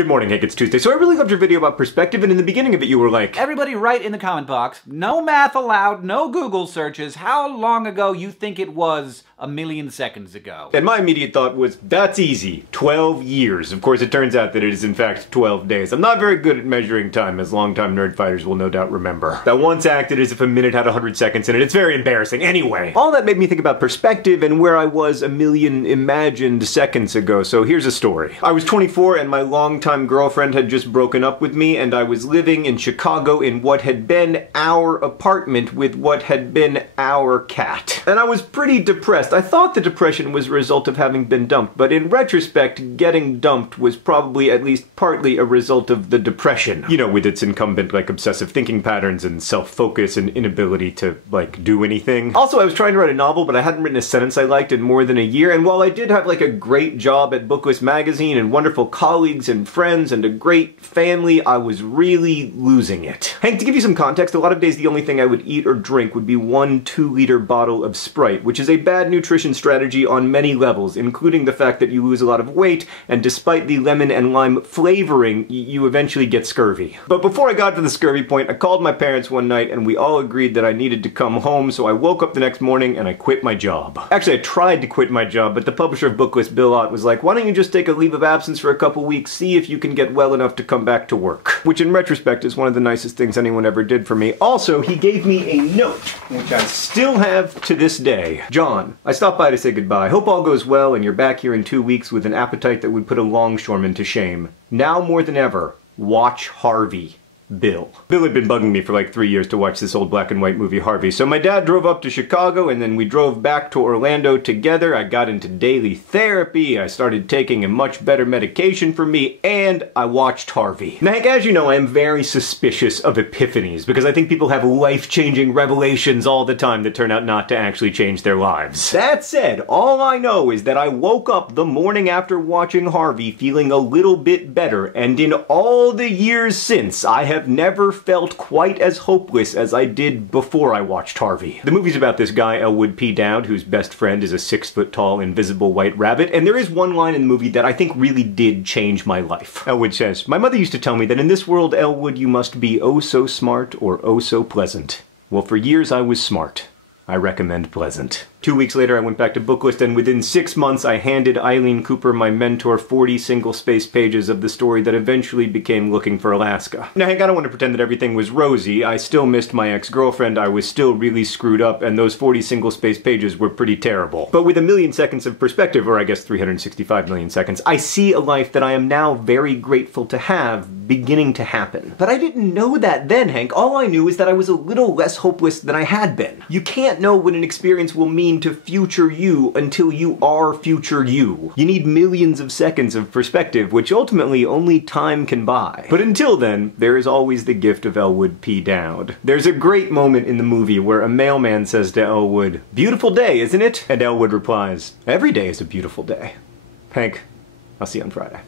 Good morning, Hank, it's Tuesday. So I really loved your video about perspective, and in the beginning of it you were like, everybody write in the comment box, no math allowed, no Google searches, how long ago you think it was a million seconds ago. And my immediate thought was, that's easy, 12 years. Of course, it turns out that it is in fact 12 days. I'm not very good at measuring time, as longtime nerd fighters will no doubt remember. That once acted as if a minute had 100 seconds in it. It's very embarrassing. Anyway, all that made me think about perspective and where I was a million imagined seconds ago. So here's a story. I was 24 and my longtime girlfriend had just broken up with me, and I was living in Chicago in what had been our apartment with what had been our cat. And I was pretty depressed. I thought the depression was a result of having been dumped, but in retrospect, getting dumped was probably at least partly a result of the depression. You know, with its incumbent, like, obsessive thinking patterns and self-focus and inability to, like, do anything. Also, I was trying to write a novel, but I hadn't written a sentence I liked in more than a year, and while I did have, like, a great job at Booklist magazine and wonderful colleagues and friends and a great family, I was really losing it. Hank, to give you some context, a lot of days the only thing I would eat or drink would be 1 2-liter bottle of Sprite, which is a bad nutrition strategy on many levels, including the fact that you lose a lot of weight, and despite the lemon and lime flavoring, you eventually get scurvy. But before I got to the scurvy point, I called my parents one night and we all agreed that I needed to come home, so I woke up the next morning and I quit my job. Actually, I tried to quit my job, but the publisher of Booklist, Bill Ott, was like, why don't you just take a leave of absence for a couple weeks, see if you can get well enough to come back to work. Which in retrospect is one of the nicest things anyone ever did for me. Also, he gave me a note, which I still have to this day. John, I stopped by to say goodbye. Hope all goes well and you're back here in 2 weeks with an appetite that would put a longshoreman to shame. Now more than ever, watch Harvey. Bill. Bill had been bugging me for like 3 years to watch this old black and white movie Harvey, so my dad drove up to Chicago and then we drove back to Orlando together. I got into daily therapy, I started taking a much better medication for me, and I watched Harvey. Now, Hank, as you know, I am very suspicious of epiphanies because I think people have life-changing revelations all the time that turn out not to actually change their lives. That said, all I know is that I woke up the morning after watching Harvey feeling a little bit better, and in all the years since, I have never felt quite as hopeless as I did before I watched Harvey. The movie's about this guy, Elwood P. Dowd, whose best friend is a 6-foot-tall invisible white rabbit, and there is one line in the movie that I think really did change my life. Elwood says, "My mother used to tell me that in this world, Elwood, you must be oh so smart or oh so pleasant. Well, for years I was smart. I recommend pleasant." 2 weeks later, I went back to Booklist, and within 6 months, I handed Eileen Cooper, my mentor, 40 single-spaced pages of the story that eventually became Looking for Alaska. Now, Hank, I don't want to pretend that everything was rosy. I still missed my ex-girlfriend, I was still really screwed up, and those 40 single-spaced pages were pretty terrible. But with a million seconds of perspective, or I guess 365 million seconds, I see a life that I am now very grateful to have beginning to happen. But I didn't know that then, Hank. All I knew is that I was a little less hopeless than I had been. You can't know what an experience will mean to future you until you are future you. You need millions of seconds of perspective, which ultimately only time can buy. But until then, there is always the gift of Elwood P. Dowd. There's a great moment in the movie where a mailman says to Elwood, "Beautiful day, isn't it?" And Elwood replies, "Every day is a beautiful day." Hank, I'll see you on Friday.